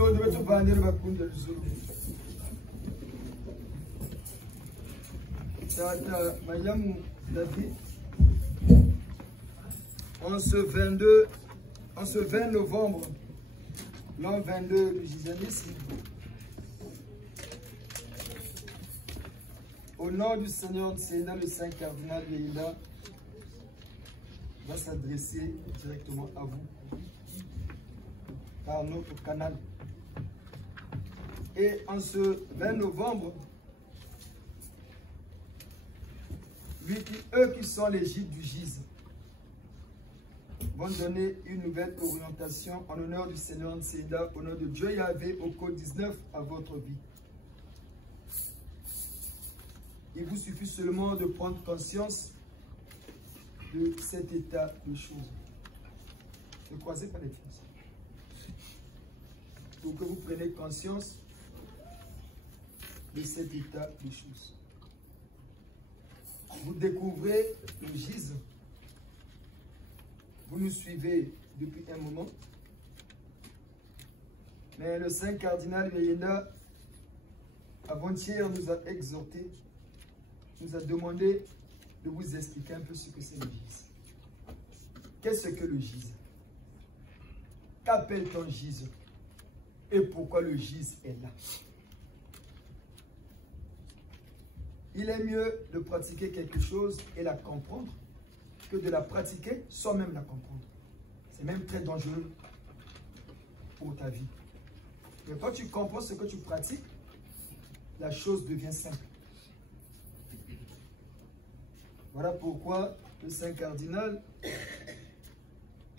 En ce 20 novembre, l'an 22 du Gisanisme, au nom du Seigneur du Sénat, le Saint Cardinal Yeïla va s'adresser directement à vous par notre canal. Et en ce 20 novembre, eux qui sont les gîtes du Gise vont donner une nouvelle orientation en honneur du Seigneur Nseda, au nom de Dieu Yahvé, au code 19 à votre vie. Il vous suffit seulement de prendre conscience de cet état de choses. Ne croisez pas les choses. Pour que vous preniez conscience de cet état de choses. Vous découvrez le Gise. Vous nous suivez depuis un moment. Mais le Saint Cardinal Yeïla, avant-hier, nous a exhorté, nous a demandé de vous expliquer un peu ce que c'est le Gise. Qu'est-ce que le Gise? Qu'appelle-t-on Gise? Et pourquoi le Gise est là? Il est mieux de pratiquer quelque chose et la comprendre que de la pratiquer sans même la comprendre. C'est même très dangereux pour ta vie. Mais quand tu comprends ce que tu pratiques, la chose devient simple. Voilà pourquoi le Saint Cardinal,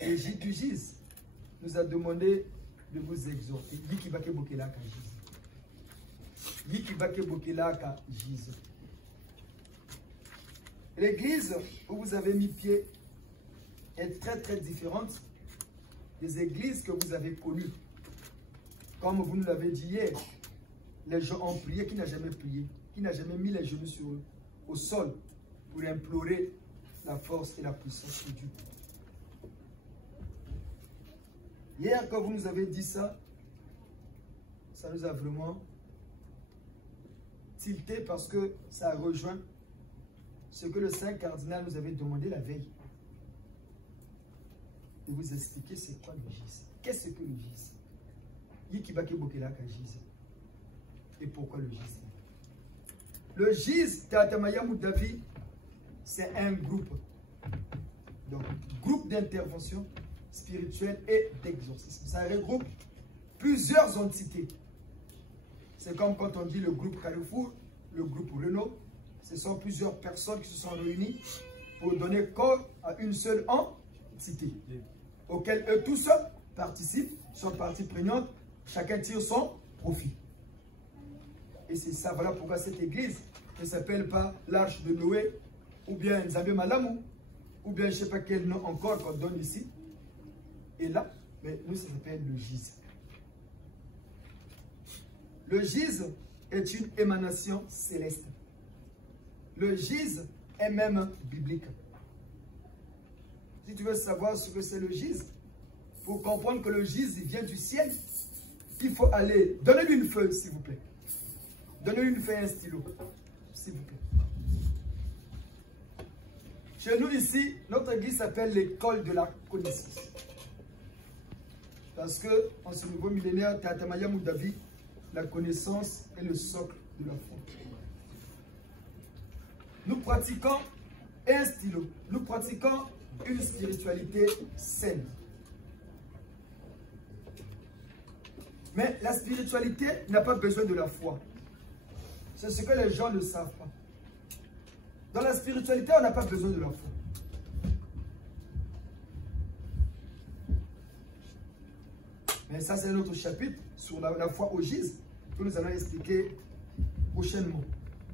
le gîte du Gise, nous a demandé de vous exhorter. L'église où vous avez mis pied est très très différente des églises que vous avez connues. Comme vous nous l'avez dit hier, les gens ont prié, qui n'a jamais prié, qui n'a jamais mis les genoux sur eux, au sol pour implorer la force et la puissance de Dieu. Hier, quand vous nous avez dit ça, ça nous a vraiment tilté parce que ça rejoint ce que le Saint Cardinal nous avait demandé la veille. De vous expliquer c'est quoi le Gise. Qu'est-ce que le Gise? Et pourquoi le Gise? Le Gise, Tatamaya Moudavi, c'est un groupe. Donc, groupe d'intervention spirituelle et d'exorcisme. Ça regroupe plusieurs entités. C'est comme quand on dit le groupe Carrefour, le groupe Renault. Ce sont plusieurs personnes qui se sont réunies pour donner corps à une seule entité, auquel eux tous participent, sont partie prenante, chacun tire son profit. Et c'est ça, voilà pourquoi cette église ne s'appelle pas l'Arche de Noé, ou bien Nzambe Malamou, ou bien je ne sais pas quel nom encore qu'on donne ici. Et là, mais nous, ça s'appelle le Gise. Le Gise est une émanation céleste. Le Gise est même biblique. Si tu veux savoir ce que c'est le Gise, pour comprendre que le Gise vient du ciel, il faut aller... Donnez-lui une feuille, s'il vous plaît. Donnez-lui une feuille et un stylo, s'il vous plaît. Chez nous ici, notre église s'appelle l'école de la connaissance. Parce que, en ce nouveau millénaire, Tatamaya Moudavi, la connaissance est le socle de la foi. Nous pratiquons un stylo. Nous pratiquons une spiritualité saine. Mais la spiritualité n'a pas besoin de la foi. C'est ce que les gens ne savent pas. Dans la spiritualité, on n'a pas besoin de la foi. Mais ça, c'est un autre chapitre sur la foi au Gise que nous allons expliquer prochainement.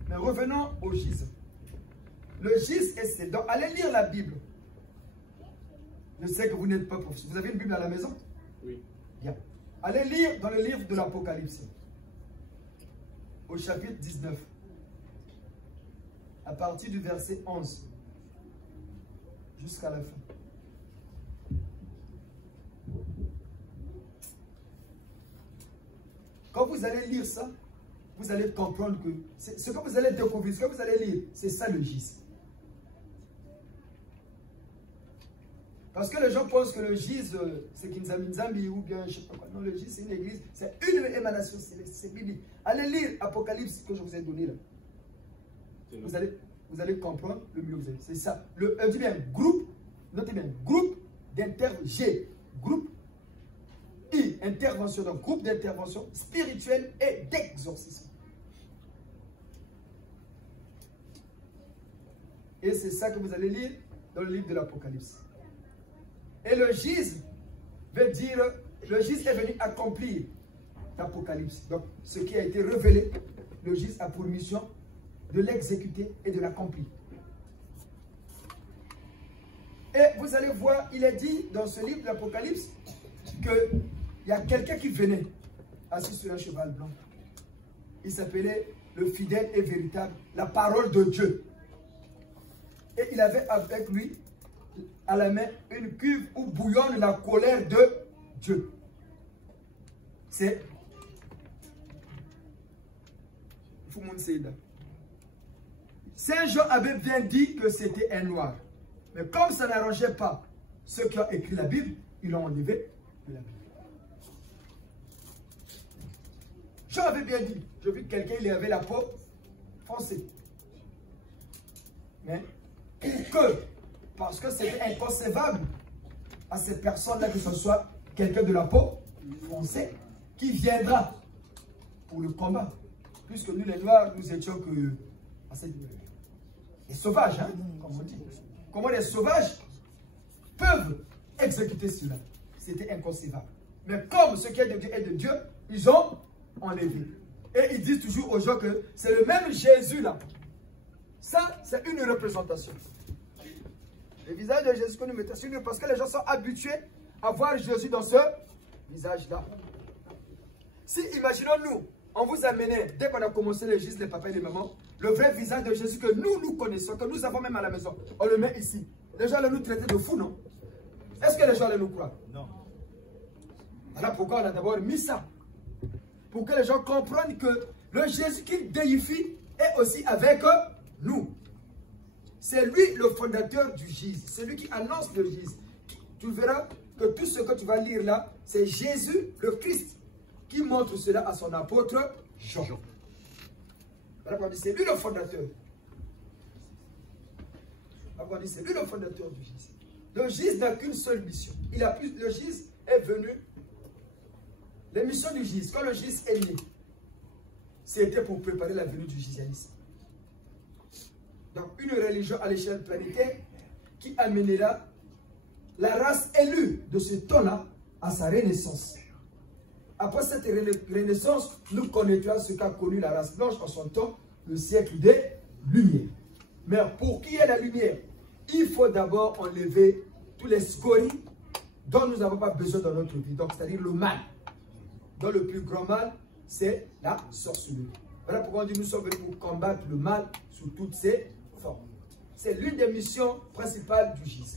Mais revenons au Gise. Le Gise est c'est donc allez lire la Bible. Je sais que vous n'êtes pas professeur. Vous avez une Bible à la maison? Oui. Bien. Allez lire dans le livre de l'Apocalypse. Au chapitre 19. À partir du verset 11. Jusqu'à la fin. Quand vous allez lire ça, vous allez comprendre que ce que vous allez découvrir, ce que vous allez lire, c'est ça le gis. Parce que les gens pensent que le gis, c'est Kinzambi ou bien je ne sais pas quoi. Non, le gis, c'est une église, c'est une émanation, c'est biblique. Allez lire Apocalypse que je vous ai donné là. Vous allez comprendre le mieux que vous avez. C'est ça. Dis bien, groupe, notez bien, groupe d'intervention. Groupe I, intervention, donc groupe d'intervention spirituelle et d'exorcisme. Et c'est ça que vous allez lire dans le livre de l'Apocalypse. Et le gis veut dire, le gis est venu accomplir l'Apocalypse. Donc, ce qui a été révélé, le gis a pour mission de l'exécuter et de l'accomplir. Et vous allez voir, il est dit dans ce livre de l'Apocalypse qu'il y a quelqu'un qui venait assis sur un cheval blanc. Il s'appelait le fidèle et véritable, la parole de Dieu. Et il avait avec lui à la main une cuve où bouillonne la colère de Dieu. C'est Saint Jean avait bien dit que c'était un noir. Mais comme ça n'arrangeait pas ceux qui ont écrit la Bible, ils l'ont enlevé de la Bible. Jean avait bien dit. J'ai vu quelqu'un, il avait la peau foncée. Mais que, parce que c'était inconcevable à ces personnes-là que ce soit quelqu'un de la peau foncée qui viendra pour le combat. Puisque nous, les Noirs, nous étions que les sauvages, hein, comme on dit. Comment les sauvages peuvent exécuter cela? C'était inconcevable. Mais comme ce qui est de Dieu est de Dieu, ils ont enlevé. Et ils disent toujours aux gens que c'est le même Jésus-là. Ça, c'est une représentation. Le visage de Jésus que nous mettons sur nous, parce que les gens sont habitués à voir Jésus dans ce visage-là. Si, imaginons-nous, on vous amenait, dès qu'on a commencé le gis, les papas et les mamans, le vrai visage de Jésus que nous connaissons, que nous avons même à la maison, on le met ici. Les gens allaient nous traiter de fous, non? Est-ce que les gens allaient nous croire? Non. Voilà pourquoi on a d'abord mis ça. Pour que les gens comprennent que le Jésus qui déifie est aussi avec nous. C'est lui le fondateur du gis. C'est lui qui annonce le gis. Tu verras que tout ce que tu vas lire là, c'est Jésus le Christ qui montre cela à son apôtre Jean. C'est lui le fondateur. C'est lui le fondateur du gis. Le gis n'a qu'une seule mission. Le gis est venu. Les missions du gis, quand le gis est né, c'était pour préparer la venue du gisalisme. Donc une religion à l'échelle planétaire qui amènera la race élue de ce temps-là à sa renaissance. Après cette renaissance, nous connaîtrons ce qu'a connu la race blanche en son temps, le siècle des Lumières. Mais pour qu'il y ait la lumière, il faut d'abord enlever tous les scories dont nous n'avons pas besoin dans notre vie. Donc, c'est-à-dire le mal. Donc, le plus grand mal, c'est la sorcellerie. Voilà pourquoi on dit que nous sommes venus pour combattre le mal sous toutes ses formes. C'est l'une des missions principales du gis.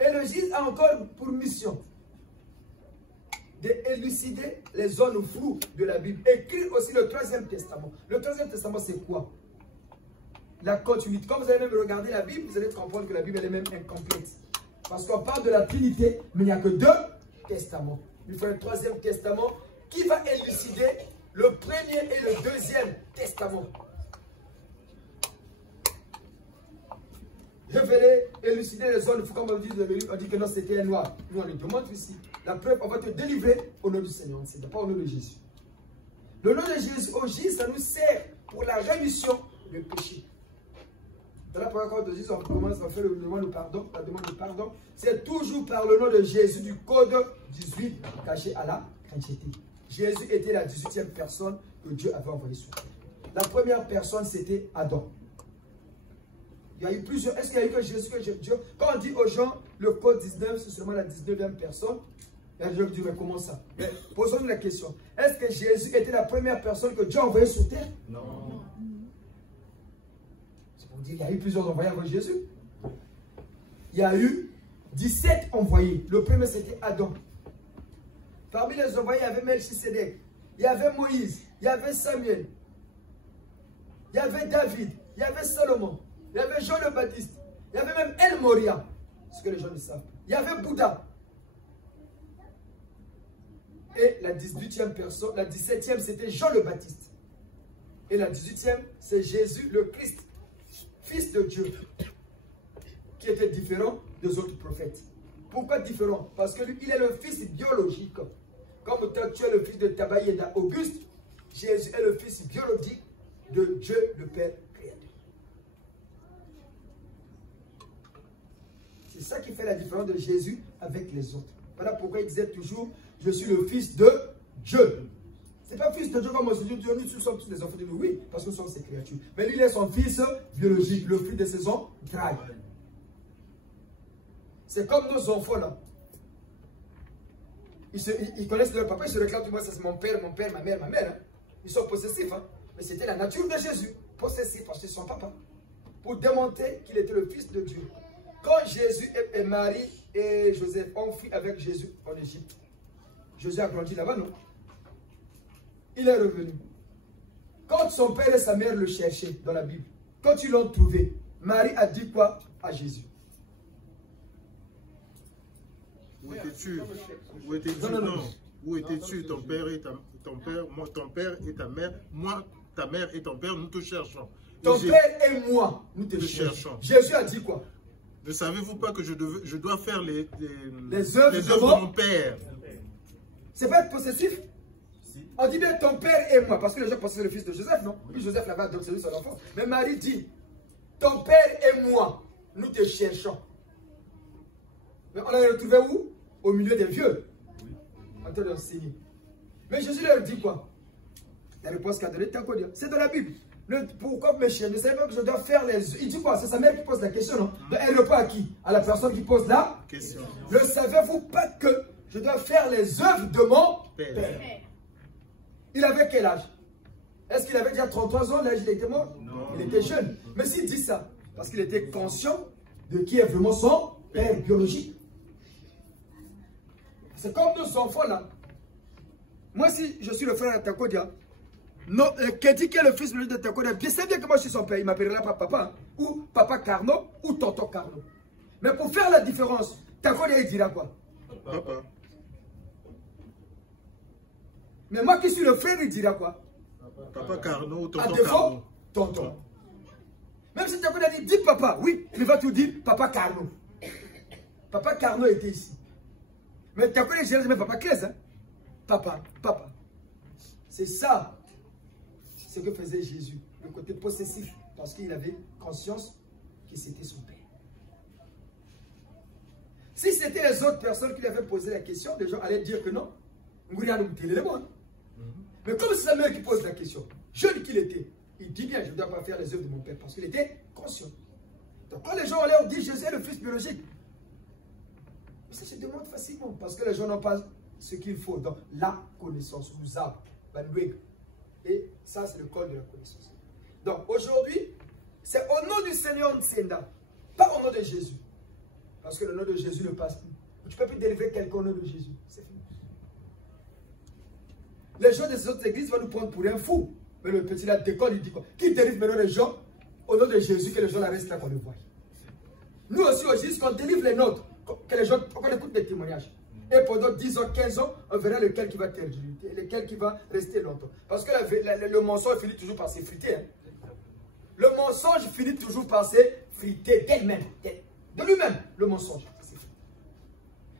Et le gis a encore pour mission d'élucider les zones floues de la Bible. Écrire aussi le Troisième Testament. Le Troisième Testament, c'est quoi? La continuité. Quand vous allez même regarder la Bible, vous allez comprendre que la Bible elle est même incomplète. Parce qu'on parle de la Trinité, mais il n'y a que 2 testaments. Il faut un 3e testament qui va élucider le premier et le 2e testament. Je vais élucider les zones, comme on dit que non, c'était un noir. Nous, on le demande ici. La preuve, on va te délivrer au nom du Seigneur. Ce n'est pas au nom de Jésus. Le nom de Jésus, au Jésus, ça nous sert pour la rémission du péché. Dans la première fois de Jésus, on commence à faire la demande de pardon. C'est toujours par le nom de Jésus du code 18 caché à la chrétienté. Jésus était la 18e personne que Dieu avait envoyée sur terre. La première personne, c'était Adam. Il y a eu plusieurs. Est-ce qu'il y a eu que Jésus, que Dieu? Quand on dit aux gens, le code 19, c'est seulement la 19e personne. Et je dis, mais comment ça? Mais posons-nous la question. Est-ce que Jésus était la première personne que Dieu a envoyée sur terre? Non. C'est pour dire qu'il y a eu plusieurs envoyés avant Jésus. Il y a eu 17 envoyés. Le premier, c'était Adam. Parmi les envoyés, il y avait Melchisédek. il y avait Moïse, il y avait Samuel, il y avait David, il y avait Salomon, il y avait Jean le Baptiste, il y avait même El Moria, ce que les gens ne savent. Il y avait Bouddha. Et la 18e personne, la 17e, c'était Jean le Baptiste. Et la 18e, c'est Jésus le Christ, Fils de Dieu, qui était différent des autres prophètes. Pourquoi différent? Parce que lui, il est le fils biologique. Comme toi, tu es le fils de Tabayeda Auguste, Jésus est le fils biologique de Dieu le Père Créateur. C'est ça qui fait la différence de Jésus avec les autres. Voilà pourquoi il disait toujours, je suis le fils de Dieu. Ce n'est pas fils de Dieu comme on se dit, nous sommes tous des enfants de Dieu. Oui, parce que nous sommes ses créatures. Mais lui, il est son fils biologique, le fruit de ses entrailles. C'est comme nos enfants là. Ils connaissent leur papa, ils se réclament tout le monde, ça c'est mon père, ma mère. Hein. Ils sont possessifs. Hein. Mais c'était la nature de Jésus. Possessif parce que c'est son papa. Pour démontrer qu'il était le fils de Dieu. Quand Jésus et Marie et Joseph ont fui avec Jésus en Égypte, Jésus a grandi là-bas, non? Il est revenu. Quand son père et sa mère le cherchaient dans la Bible, quand ils l'ont trouvé, Marie a dit quoi à Jésus? Où étais-tu? Où étais-tu? Non. Où étais-tu? Ton père et ta mère, moi, ta mère et ton père, nous te cherchons. Ton père et moi, nous te cherchons. Jésus a dit quoi? Ne savez-vous pas que je dois faire les œuvres de mon père? C'est pas être possessif? On dit bien ton père et moi, parce que les gens pensent que c'est le fils de Joseph, non? Oui, Joseph là-bas, donc c'est lui son enfant. Mais Marie dit, ton père et moi, nous te cherchons. Mais on l'a retrouvé où? Au milieu des vieux. En train d'enseigner. Mais Jésus leur dit quoi? La réponse qu'a donnée, c'est dans la Bible. Pourquoi me chercher? Ne savez pas que je dois faire les... Il dit quoi? C'est sa mère qui pose la question, non? Mais elle répond à qui? À la personne qui pose la question. Ne savez-vous pas que je dois faire les œuvres de mon père? Il avait quel âge? Est-ce qu'il avait déjà 33 ans, l'âge il était mort? Non. Il était jeune. Mais s'il dit ça, parce qu'il était conscient de qui est vraiment son père biologique. C'est comme nos enfants là. Moi, si je suis le frère de Takodia, Kedi qui est le fils de Takodia, je sais bien que moi je suis son père. Il m'appellera pas papa, hein, ou papa Carnot, ou tonton Carnot. Mais pour faire la différence, Takodia il dira quoi? Papa. Mais moi qui suis le frère, il dira quoi? Papa Carnot ou tonton Carnot. À défaut, Carnot. tonton. Même si Takodia dit papa, oui, il va tout dire papa Carnot. Papa Carnot était ici. Mais Takodia dirait même papa Claise, hein? Papa. C'est ça, ce que faisait Jésus, le côté possessif, parce qu'il avait conscience que c'était son père. Si c'était les autres personnes qui lui avaient posé la question, les gens allaient dire que non. Mais comme c'est sa mère qui pose la question, jeune qu'il était, il dit bien, je ne dois pas faire les œuvres de mon père, parce qu'il était conscient. Donc quand les gens leur disent, Jésus est le fils biologique, ça se demande facilement, parce que les gens n'ont pas ce qu'il faut dans la connaissance, et ça c'est le col de la connaissance. Donc aujourd'hui, c'est au nom du Seigneur Nsenda, pas au nom de Jésus, parce que le nom de Jésus ne passe plus. Tu ne peux plus délivrer quelqu'un au nom de Jésus, c'est fini. Les gens des autres églises vont nous prendre pour un fou. Mais le petit là décolle, il dit quoi? Qui délivre maintenant les gens au nom de Jésus, que les gens la restent là qu'on le voit. Nous aussi, au juste qu'on délivre les nôtres, que les gens, qu'on écoute les témoignages. Et pendant 10 ans, 15 ans, on verra lequel qui va terminer, lequel qui va rester longtemps. Parce que le mensonge finit toujours par s'effriter. Hein. Le mensonge finit toujours par s'effriter d'elle-même. De lui-même, le mensonge.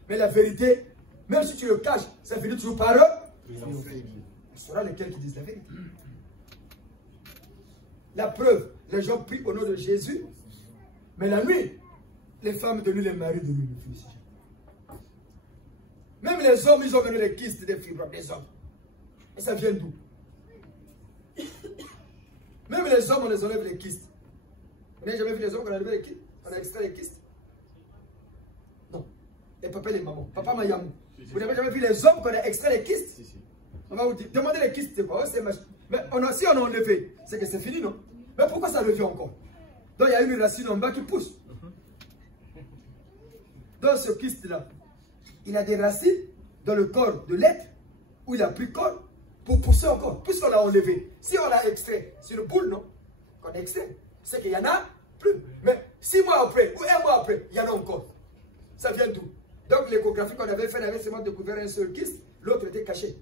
Mais la vérité, même si tu le caches, ça finit toujours par eux. Ce sera lesquels qui disent la vérité. La preuve, les gens prient au nom de Jésus, mais la nuit, les femmes de lui, les maris de lui, le fils. Même les hommes, ils ont venu les kystes des fibres des hommes. Et ça vient d'où? Même les hommes, on les enlève les kystes. Vous n'avez jamais vu les hommes qu'on a enlevé les kystes? On a extrait les kystes? Non. Les papas et les mamans. Papa Mayamou. Vous n'avez jamais vu les hommes qu'on a extrait les kystes? On va vous dire, demandez les kystes, c'est quoi? Mais si on a enlevé, c'est que c'est fini, non? Mais pourquoi ça revient encore? Donc il y a une racine en bas qui pousse. Dans ce kyste-là, il a des racines dans le corps de l'être, où il a pris corps pour pousser encore. Puisqu'on l'a enlevé. Si on l'a extrait, c'est une boule, non? Qu'on a extrait. C'est qu'il y en a plus. Mais 6 mois après, ou 1 mois après, il y en a encore. Ça vient d'où? Donc l'échographie qu'on avait fait, on avait seulement découvert un seul kyste, l'autre était caché.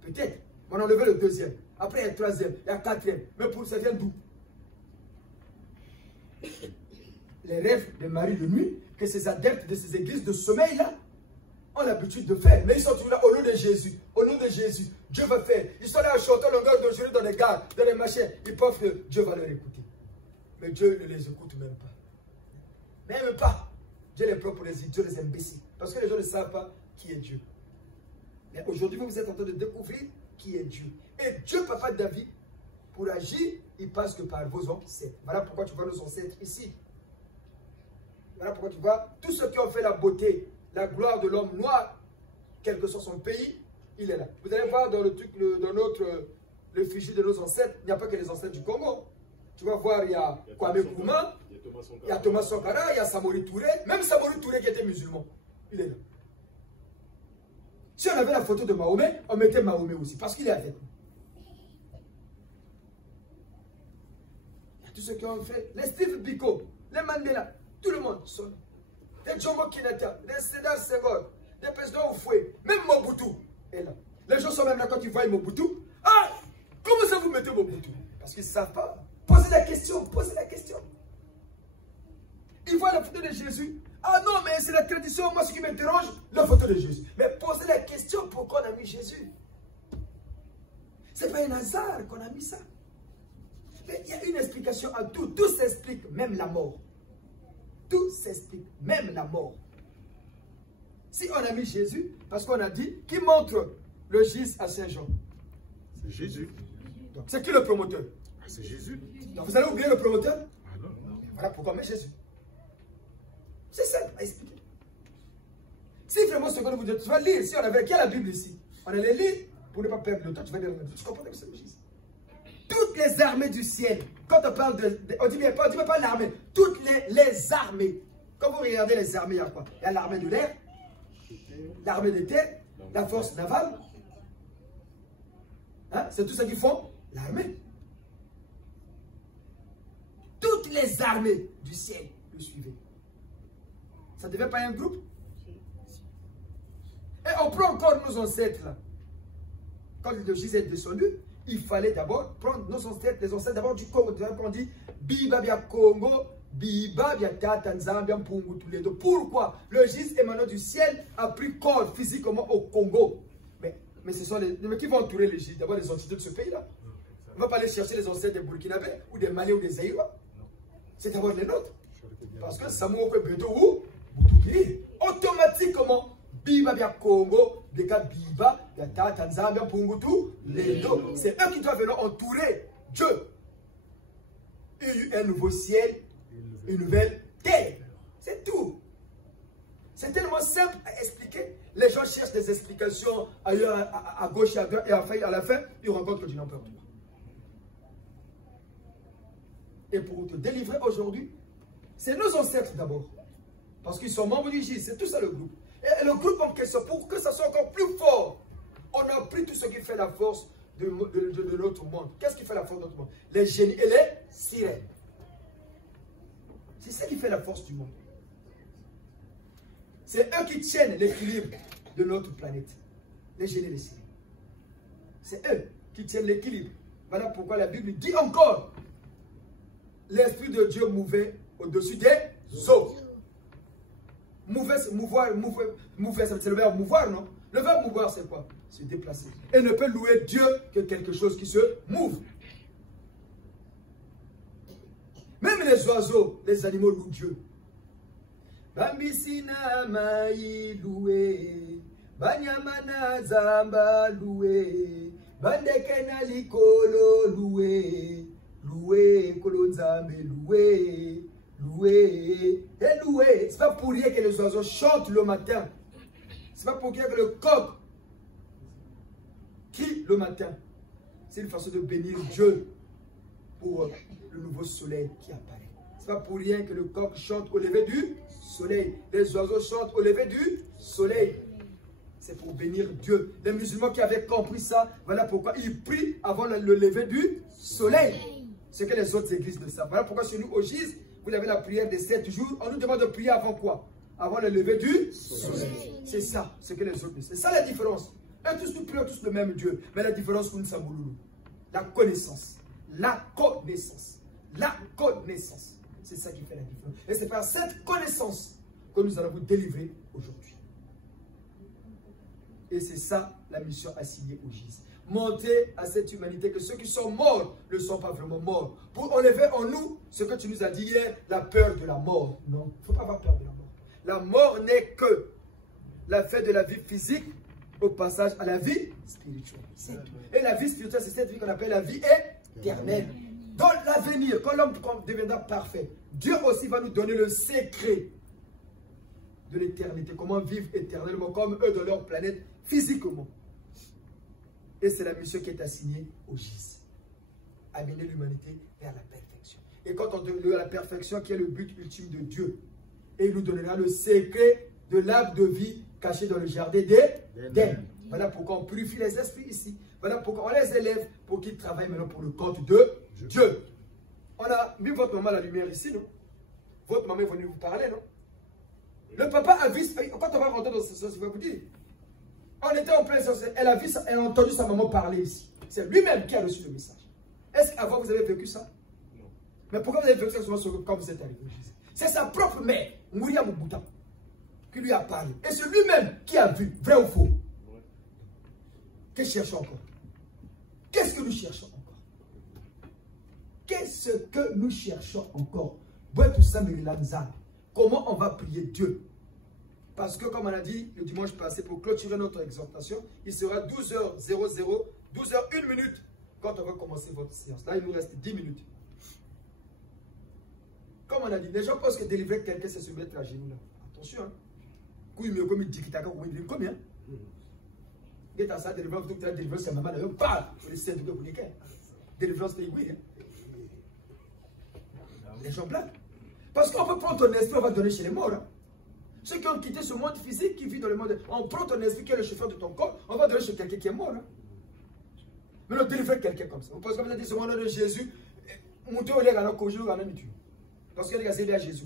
Peut-être. On a enlevé le deuxième. Après, il y a le troisième, il y a le quatrième. Mais pour ça vient d'où? Les rêves de Marie de nuit, que ces adeptes de ces églises de sommeil-là ont l'habitude de faire. Mais ils sont toujours là au nom de Jésus. Au nom de Jésus, Dieu va faire. Ils sont là à chanter longueur de journée dans les gares, dans les machins. Ils pensent que Dieu va leur écouter. Mais Dieu ne les écoute même pas. Même pas. Dieu les prend pour les idiots, les imbéciles. Parce que les gens ne savent pas qui est Dieu. Mais aujourd'hui, vous êtes en train de découvrir qui est Dieu. Et Dieu, Papa David, pour agir, il passe que par vos ancêtres. Voilà pourquoi tu vois nos ancêtres ici. Voilà pourquoi tu vois tous ceux qui ont fait la beauté, la gloire de l'homme noir, quel que soit son pays, il est là. Vous allez voir dans le truc, dans le fichier de nos ancêtres, il n'y a pas que les ancêtres du Congo. Tu vas voir, il y a Kwame Nkrumah, il y a Thomas Sankara, il y a Samori Touré, même Samori Touré qui était musulman, il est là. Si on avait la photo de Mahomet, on mettait Mahomet aussi, parce qu'il est avec nous. Il y a tous ceux qui ont fait, les Steve Biko, les Mandela, tout le monde sont là. Les Jomo Kenyatta, les Sédar Senghor, les présidents Oufoué, même Mobutu est là. Les gens sont même là quand ils voient Mobutu. Ah, comment ça vous mettez Mobutu? Parce qu'ils ne savent pas. Posez la question, posez la question. Ils voient la photo de Jésus. Ah non, mais c'est la tradition, moi ce qui m'interroge, la photo de Jésus. Mais posez la question, pourquoi on a mis Jésus? C'est pas un hasard qu'on a mis ça. Mais il y a une explication à tout. Tout s'explique, même la mort. Tout s'explique, même la mort. Si on a mis Jésus, parce qu'on a dit, qui montre le gis à Saint Jean? C'est Jésus. Donc c'est qui le promoteur? Ah, c'est Jésus. Donc vous allez oublier le promoteur? Ah non. Voilà pourquoi on met Jésus. C'est simple à expliquer. Si vraiment ce qu'on vous dit, tu vas lire, si on avait, qui a la Bible ici? On allait lire pour ne pas perdre le temps, tu vas lire. Tu comprends que c'est Jésus? Toutes les armées du ciel, quand on parle on dit bien pas l'armée, toutes les armées. Quand vous regardez les armées, il y a quoi? Il y a l'armée de l'air, l'armée de terre, la force navale. Hein? C'est tout ça qu'ils font, l'armée. Toutes les armées du ciel le suivaient. Ça ne devait pas être un groupe? Et on prend encore nos ancêtres là. Quand le Jésus est descendu, il fallait d'abord prendre nos ancêtres, les ancêtres d'abord du Congo. On dit Biba Bia Congo, Biba Bia Tata Nzambia Mpungu tous les deux. Pourquoi? Le Jésus émanant du ciel a pris corps physiquement au Congo. Mais ce sont les. Mais qui vont entourer les Jésus? D'abord les entités de ce pays-là. On ne va pas aller chercher les ancêtres des Burkinabés ou des Maliens ou des Zaïrois. C'est d'abord les nôtres. Parce que Samuel Beto ou automatiquement, Biba Bia Congo, Bika Biba, Yata Tanzambia Pungutu, Lendo. C'est eux qui doivent venir entourer Dieu. Il y a eu un nouveau ciel, une nouvelle terre. C'est tout. C'est tellement simple à expliquer. Les gens cherchent des explications ailleurs, à gauche et à droite, et à la fin, ils rencontrent du n'importe quoi. Et pour te délivrer aujourd'hui, c'est nos ancêtres d'abord. Parce qu'ils sont membres du GIS, c'est tout ça le groupe. Et le groupe en question, pour que ça soit encore plus fort, on a pris tout ce qui fait la force de notre monde. Qu'est-ce qui fait la force de notre monde? Les génies et les sirènes. C'est ça qui fait la force du monde. C'est eux qui tiennent l'équilibre de notre planète. Les génies et les sirènes. C'est eux qui tiennent l'équilibre. Voilà pourquoi la Bible dit encore, l'Esprit de Dieu mouvait au-dessus des eaux. Mouvoir, c'est le verbe mouvoir, non? Le verbe mouvoir, c'est quoi? Se déplacer. Et ne peut louer Dieu que quelque chose qui se mouve. Même les oiseaux, les animaux louent Dieu. Bambisina mai loué, banyamana zamba loué, bandekena likolo loué, loué, kolonzambe loué. Loué, et loué. C'est pas pour rien que les oiseaux chantent le matin. C'est pas pour rien que le coq crie le matin. C'est une façon de bénir Dieu pour le nouveau soleil qui apparaît. C'est pas pour rien que le coq chante au lever du soleil. Les oiseaux chantent au lever du soleil. c'est pour bénir Dieu. Les musulmans qui avaient compris ça, voilà pourquoi ils prient avant le lever du soleil. Ce que les autres églises ne savent. Voilà pourquoi chez nous, au GIS, vous avez la prière des 7 jours. On nous demande de prier avant quoi? Avant le lever du soleil. C'est ça, ce que les autres ne savent. C'est ça la différence. Et tous nous prions tous le même Dieu. Mais la différence, nous sommes la connaissance. La connaissance. La connaissance. C'est ça qui fait la différence. Et c'est par cette connaissance que nous allons vous délivrer aujourd'hui. Et c'est ça la mission assignée au GIS. Montrer à cette humanité que ceux qui sont morts ne sont pas vraiment morts. Pour enlever en nous ce que tu nous as dit hier, la peur de la mort. Non, il ne faut pas avoir peur de la mort. La mort n'est que la fin de la vie physique au passage à la vie spirituelle. Et la vie spirituelle, c'est cette vie qu'on appelle la vie éternelle. Dans l'avenir, quand l'homme deviendra parfait, Dieu aussi va nous donner le secret de l'éternité. Comment vivre éternellement comme eux dans leur planète physiquement. Et c'est la mission qui est assignée au GIS. Amener l'humanité vers la perfection. Et quand on devient la perfection, qui est le but ultime de Dieu, et il nous donnera le secret de l'arbre de vie caché dans le jardin d'Éden. Voilà pourquoi on purifie les esprits ici. Voilà pourquoi on les élève pour qu'ils travaillent maintenant pour le compte de Dieu. On a mis votre maman à la lumière ici, non? Votre maman est venue vous parler, non? Le papa a vu, quand on va rentrer dans ce sens, il va vous dire. On était en plein sens, elle a entendu sa maman parler ici. C'est lui-même qui a reçu le message. Est-ce qu'avant vous avez vécu ça? Non. Mais pourquoi vous avez vécu ça souvent quand vous êtes arrivé? C'est sa propre mère, Mouria Moubouta, qui lui a parlé. Et c'est lui-même qui a vu, vrai ou faux. Qu'est-ce que cherchons encore? Qu'est-ce que nous cherchons encore? Qu'est-ce que nous cherchons encore? Comment on va prier Dieu? Parce que comme on a dit le dimanche passé, pour clôturer notre exhortation, il sera 12h00, 12h01 quand on va commencer votre séance. Là, il nous reste 10 minutes. Comme on a dit, les gens pensent que délivrer quelqu'un, c'est se mettre à genoux là. Attention, hein. Combien? Et à ça, délivrance, c'est maman, elle parle. Délivrance, c'est oui. Les gens blaguent. Parce qu'on peut prendre ton esprit, on va donner chez les morts. Hein. Ceux qui ont quitté ce monde physique, qui vit dans le monde, on prend ton esprit qui est le chauffeur de ton corps, on va donner chez quelqu'un qui est mort. Hein. Mais on délivre quelqu'un comme ça. Parce que vous avez dit, c'est au nom de Jésus, montez au lait à la conjure, à la nuit. Parce qu'elle est gazée à Jésus.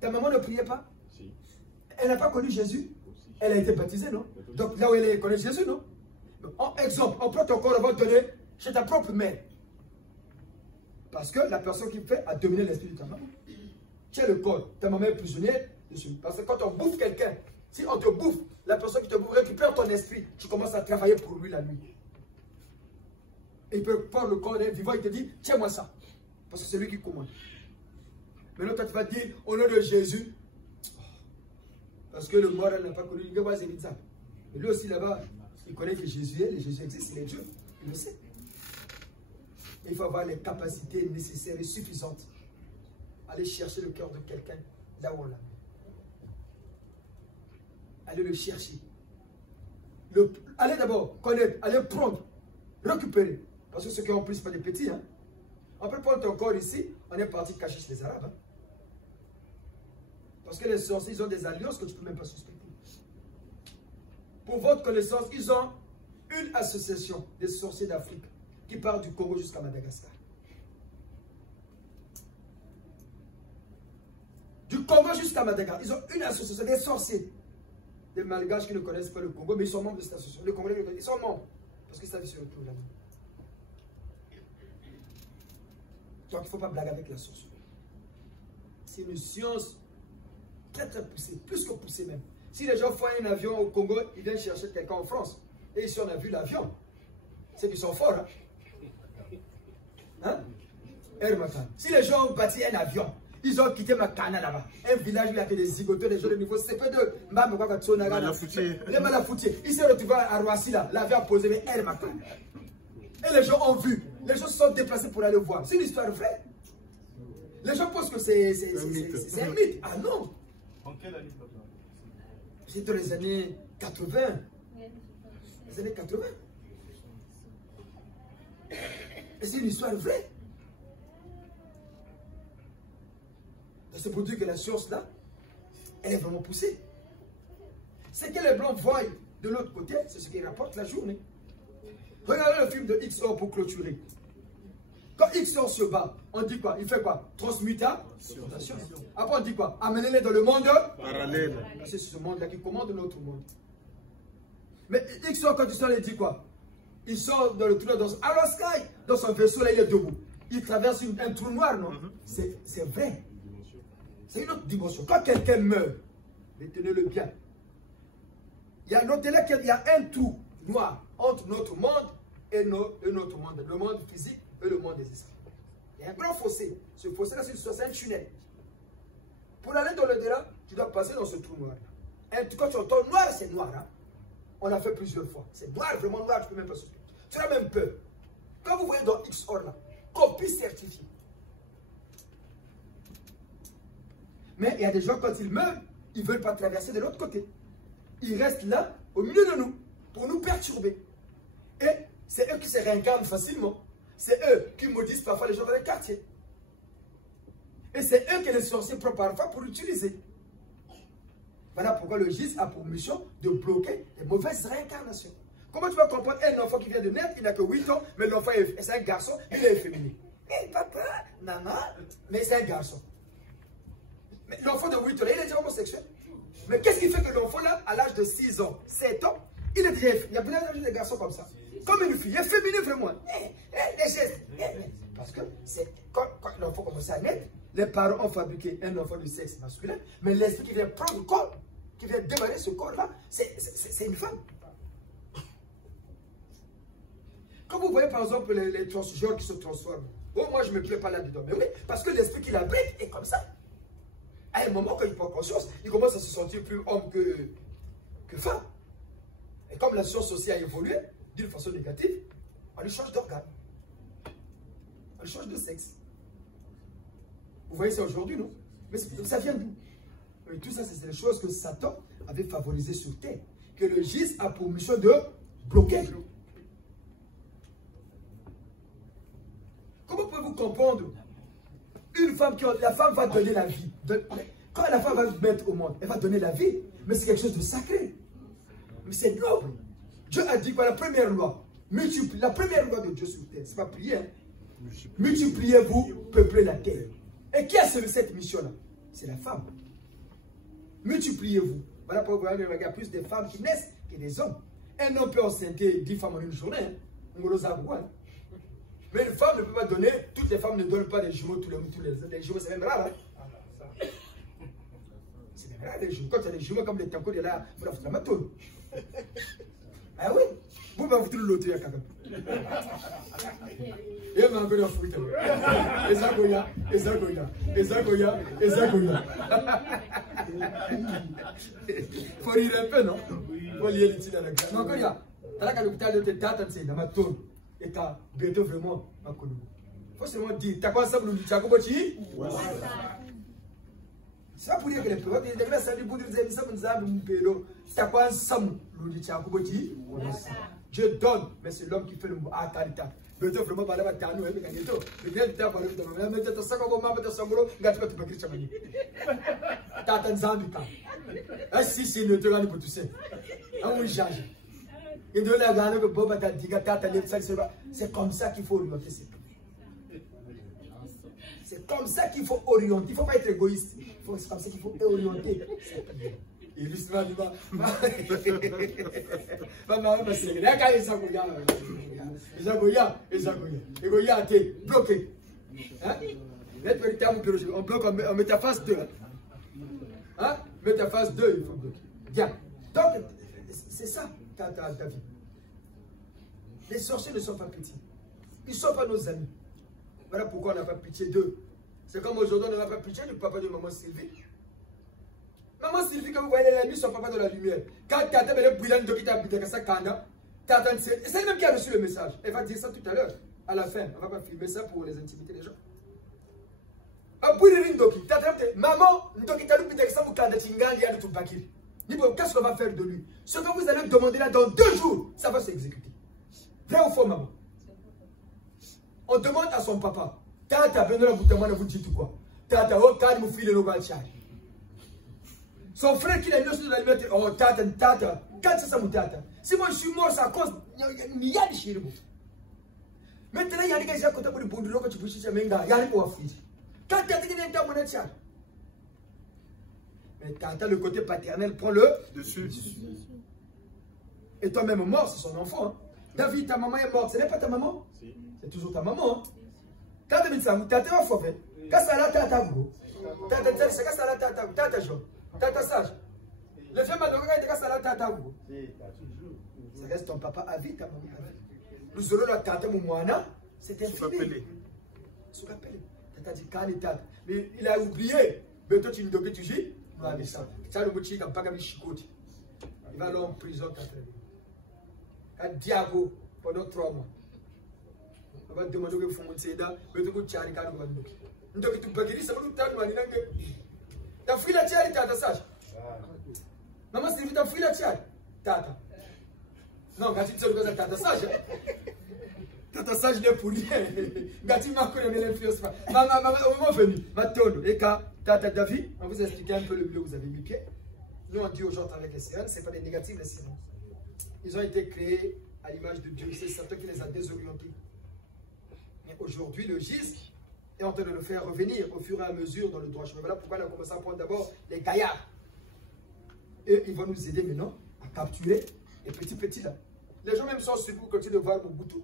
Ta maman ne priait pas? Si. Elle n'a pas connu Jésus? Si. Elle a été baptisée, non? Donc là où elle connaît Jésus, non? Donc, exemple, on prend ton corps, on va te donner chez ta propre mère. Parce que la personne qui fait a dominé l'esprit de ta maman. Tu as le corps, ta maman est prisonnière dessus. Parce que quand on bouffe quelqu'un, si on te bouffe, la personne qui te bouffe récupère ton esprit, tu commences à travailler pour lui la nuit. Et il peut prendre le corps d'un vivant, il te dit, tiens-moi ça. Parce que c'est lui qui commande. Maintenant, toi, tu vas dire, au nom de Jésus, parce que le mort, elle n'a pas connu, il va ça. Et lui aussi, là-bas, il connaît que Jésus est, et Jésus existe, il est Dieu. Il le sait. Il faut avoir les capacités nécessaires et suffisantes. Aller chercher le cœur de quelqu'un là où on l'a mis. Allez le chercher. Allez d'abord connaître, allez prendre, récupérer. Parce que ceux qui ont pris, ce pas des petits. Hein. On peut prendre ton corps ici, on est parti cacher chez les Arabes. Hein. Parce que les sorciers, ils ont des alliances que tu ne peux même pas suspecter. Pour votre connaissance, ils ont une association des sorciers d'Afrique qui part du Congo jusqu'à Madagascar. Du Congo jusqu'à Madagascar. Ils ont une association des sorciers. Des Malgaches qui ne connaissent pas le Congo, mais ils sont membres de cette association. Les Congolais, ils sont membres. Parce que ça vit sur le tout là. Donc il ne faut pas blaguer avec la sorcellerie. C'est une science très très poussée, plus que poussée même. Si les gens font un avion au Congo, ils viennent chercher quelqu'un en France. Et ici on a vu l'avion. C'est qu'ils sont forts. Hein? Hein? Si les gens ont bâti un avion, ils ont quitté Makana là-bas. Un village où il y a que des zigoteurs, des gens de niveau CP2. Les Malafoutiers. Ils se retrouvent à Roissy là. L'avion a posé, mais El Makana. Et les gens ont vu. Les gens se sont déplacés pour aller voir. C'est une histoire vraie. Les gens pensent que c'est un mythe. Ah non. En quelle année? C'est dans les années 80. Les années 80. Et c'est une histoire vraie. C'est pour dire que la science là, elle est vraiment poussée. Ce que les blancs voient de l'autre côté, c'est ce qu'ils rapportent la journée. Regardez le film de XOR pour clôturer. Quand XOR se bat, on dit quoi? Il fait quoi? Transmutation. Après on dit quoi? Amenez-les dans le monde parallèle. C'est ce monde-là qui commande notre monde. Mais XOR, quand il sort, il dit quoi? Il sort dans le trou dans Sky, dans son vaisseau, là, il est debout. Il traverse un trou noir, non? C'est vrai. C'est une autre dimension. Quand quelqu'un meurt, retenez-le bien. Il y a un trou noir entre notre monde et notre monde. Le monde physique et le monde des esprits. Il y a un grand fossé. Ce fossé-là, c'est un tunnel. Pour aller dans le delà, tu dois passer dans ce trou noir. Quand tu entends noir, c'est noir. Hein? On l'a fait plusieurs fois. C'est noir, vraiment noir, tu ne peux même pas sortir. Tu as même peur. Quand vous voyez dans XOR là, copie certifiée. Mais il y a des gens, quand ils meurent, ils ne veulent pas traverser de l'autre côté. Ils restent là, au milieu de nous, pour nous perturber. Et c'est eux qui se réincarnent facilement. C'est eux qui maudissent parfois les gens dans les quartiers. Et c'est eux que les sorciers prennent parfois pour utiliser. Voilà pourquoi le GIS a pour mission de bloquer les mauvaises réincarnations. Comment tu vas comprendre un enfant qui vient de naître, il n'a que 8 ans, mais l'enfant c'est un garçon, il est efféminé. Hey, papa, maman, mais c'est un garçon. Mais l'enfant de 8 ans, il est déjà homosexuel. Mais qu'est-ce qui fait que l'enfant là, à l'âge de 6 ans, 7 ans, il est déjà efféminé. Il y a plein de garçons comme ça. Comme une fille, efféminée vraiment. Les gestes. Parce que quand l'enfant commence à naître, les parents ont fabriqué un enfant du sexe masculin, mais l'esprit qui vient prendre le corps, qui vient démarrer ce corps-là, c'est une femme. Quand vous voyez par exemple les transgenres qui se transforment, bon, moi je ne me plais pas là-dedans, mais oui, parce que l'esprit qui l'abrite est comme ça. À un moment, quand il prend conscience, il commence à se sentir plus homme que femme. Et comme la science aussi a évolué d'une façon négative, on lui change d'organe. On lui change de sexe. Vous voyez ça aujourd'hui, non? Mais ça vient d'où? Et tout ça, c'est les choses que Satan avait favorisées sur terre. Que le GIS a pour mission de bloquer. Comment pouvez-vous comprendre une femme la femme va donner la vie? Quand la femme va se mettre au monde, elle va donner la vie. Mais c'est quelque chose de sacré. Mais c'est noble. Dieu a dit quoi? La première loi. La première loi de Dieu sur terre, c'est pas prier. Hein? Multipliez-vous, peuplez la terre. Et qui a cette mission-là? C'est la femme. Multipliez-vous. Voilà pourquoi il y a plus de femmes qui naissent que des hommes. Un homme peut enceinter 10 femmes en une journée. Hein? Mais une femme ne peut pas donner, toutes les femmes ne donnent pas des jumeaux tous les jumeaux, c'est même rare. Hein? C'est même rare les jumeaux. Quand il y a des jumeaux comme les tancos, il y a là, il faut la foutre la matone. Ah oui? Vous m'avez foutu l'autre, il y a quelqu'un. Et m'a encore foutu. Ezagoya. Faut rire un peu, non? Faut lire l'ici dans la glace. Non, quand il y a, t'as là qu'à l'hôpital de tata, c'est dans ma tourne. Et t'as bientôt vraiment un connu. Il faut seulement dire, t'as quoi ça pour nous dire? C'est pas pour dire que les preuves, il y a des gens qui disent, t'as quoi ça pour nous dire? Dieu donne, mais c'est l'homme qui fait le mot. Ah, carita. Bientôt vraiment, par là, t'as nous, mais bientôt. Le bien, t'as parlé de moi. Mais t'as ça comme maman, t'as ça comme gâteau, tu peux écrire ça. T'as un zambita. Ah, si, c'est une autre pour tout ça. Ah, oui, j'agis. Et de la gagne que Bob a dit, c'est comme ça qu'il faut orienter. C'est comme ça qu'il faut orienter. Il ne faut pas être égoïste. C'est comme ça qu'il faut orienter. Et justement, il va. Bloqué. On bloque en métaphase 2. Hein? Métaphase 2, il faut bloquer. Bien. Donc, c'est ça. Ta vie. Les sorciers ne sont pas petits. Ils ne sont pas nos amis. Voilà pourquoi on n'a pas pitié d'eux. C'est comme aujourd'hui, on n'a pas pitié du papa de maman Sylvie. Maman Sylvie, quand vous voyez, elle a mis son papa dans la lumière. Quand Tata me dit, c'est elle même qui a reçu le message. Elle va dire ça tout à l'heure. À la fin, on ne va pas filmer ça pour les intimider les gens. Maman, qu'est-ce qu'on va faire de lui? Ce que vous allez demander là dans 2 jours, ça va s'exécuter. Vrai ou faux, maman? On demande à son papa. Tata, vous dites quoi? Tata, oh, calme, fille de l'Ogalchari. Son frère qui l'a mis sur la liberté. Oh, tata, tata. Quand c'est ça, mon tata? Si moi je suis mort, c'est à cause. Il y a des chiens. Maintenant, il y a des gens qui sont contents pour le bon de l'eau que tu peux chercher. Il y a des gens qui sont quand tu as dit que tu as mon état. Mais tata, le côté paternel, prend le dessus. Et toi-même mort, c'est son enfant. Hein. David, ta maman est morte. Ce n'est pas ta maman? Si. C'est toujours ta maman. Hein. Quand tu as dit ça, tata va faire. Quand ça a tata, vous. Tata, c'est quand ça a tata, tata, tata sage. Le fait mal de regarder quand ça a tata, vous. Ça reste ton papa à vie, ta maman à vie. Nous aurons la tata, mon moana. C'est infini. Se rappelle. Tata dit quand il tata. Mais il a oublié. Mais toi, tu nous donnes, tu dis. Non, mais ça. Ça, le mochi, il n'a pas comme chicote. Il va aller en prison 4 ans. À Diago pendant 3 mois. On va demander que vous faites un céda, mais tu peux te charger quand vous allez. Nous devons tout bagger, ça va nous tendre. Ta fille la tiare, tata sage. Maman, c'est ta fille la tiare. Tata. Non, quand tu te dis tata sage. Tata sage n'est pour rien. Quand tu m'as connu l'influence. Maman, au moment venu, ma tonne. Et quand tata David, on vous explique un peu le milieu où vous avez mis pied. Nous, on dit aux gens avec les sirènes, ce n'est pas des négatifs, les sirènes. Ils ont été créés à l'image de Dieu. C'est certain qui les a désorientés. Mais aujourd'hui, le GIS est en train de le faire revenir au fur et à mesure dans le droit chemin. Voilà pourquoi on a commencé à prendre d'abord les gaillards. Et ils vont nous aider maintenant à capturer les petits là. Les gens même sont surpris quand ils voient Mobutu.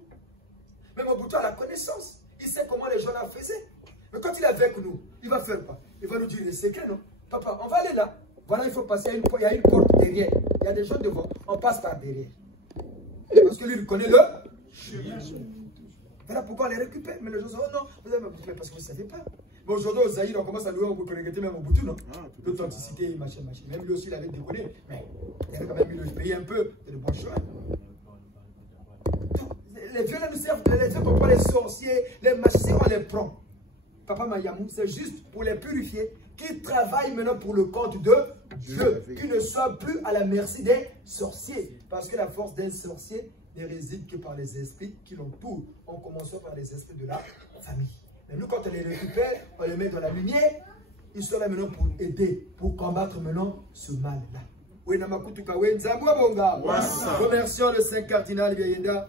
Même Mobutu a la connaissance. Il sait comment les gens la faisaient. Mais quand il est avec nous, il va faire quoi? Il va nous dire les secrets, non? Papa, on va aller là. Voilà, il faut passer, il y a une porte derrière. Il y a des gens devant, on passe par derrière. Parce que lui, il connaît le chemin. Voilà pourquoi on les récupère. Mais les gens disent, oh non, vous avez mais parce que vous ne savez pas. Mais aujourd'hui, au Zaïre, on commence à louer, on peut regretter même au Boutou, non? L'authenticité, machin. Même lui aussi, il avait déconné. Mais il avait quand même eu le pays un peu de le bon choix. Les violents nous servent, les vieux comprennent les sorciers, les magiciens, on les prend. Papa Mayamou, c'est juste pour les purifier, qui travaillent maintenant pour le compte de Dieu, qui ne soient plus à la merci des sorciers. Parce que la force d'un sorcier ne réside que par les esprits qui l'entourent. On commence par les esprits de la famille. Mais nous, quand on les récupère, on les met dans la lumière, ils sont là maintenant pour aider, pour combattre maintenant ce mal-là. Remercions le Saint Cardinal Biayenda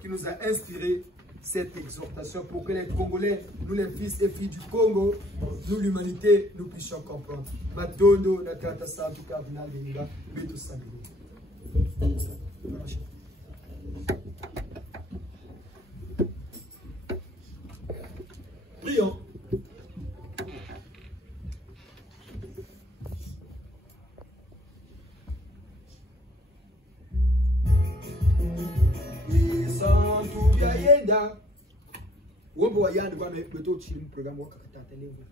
qui nous a inspiré cette exhortation pour que les Congolais, nous les fils et filles du Congo, nous l'humanité, nous puissions comprendre. Madondo, Nakata Santu Cardinal Biayenda, Beto Sangolo. Prions. Wombo wa yandi kwa meto chini programu waka katata levo.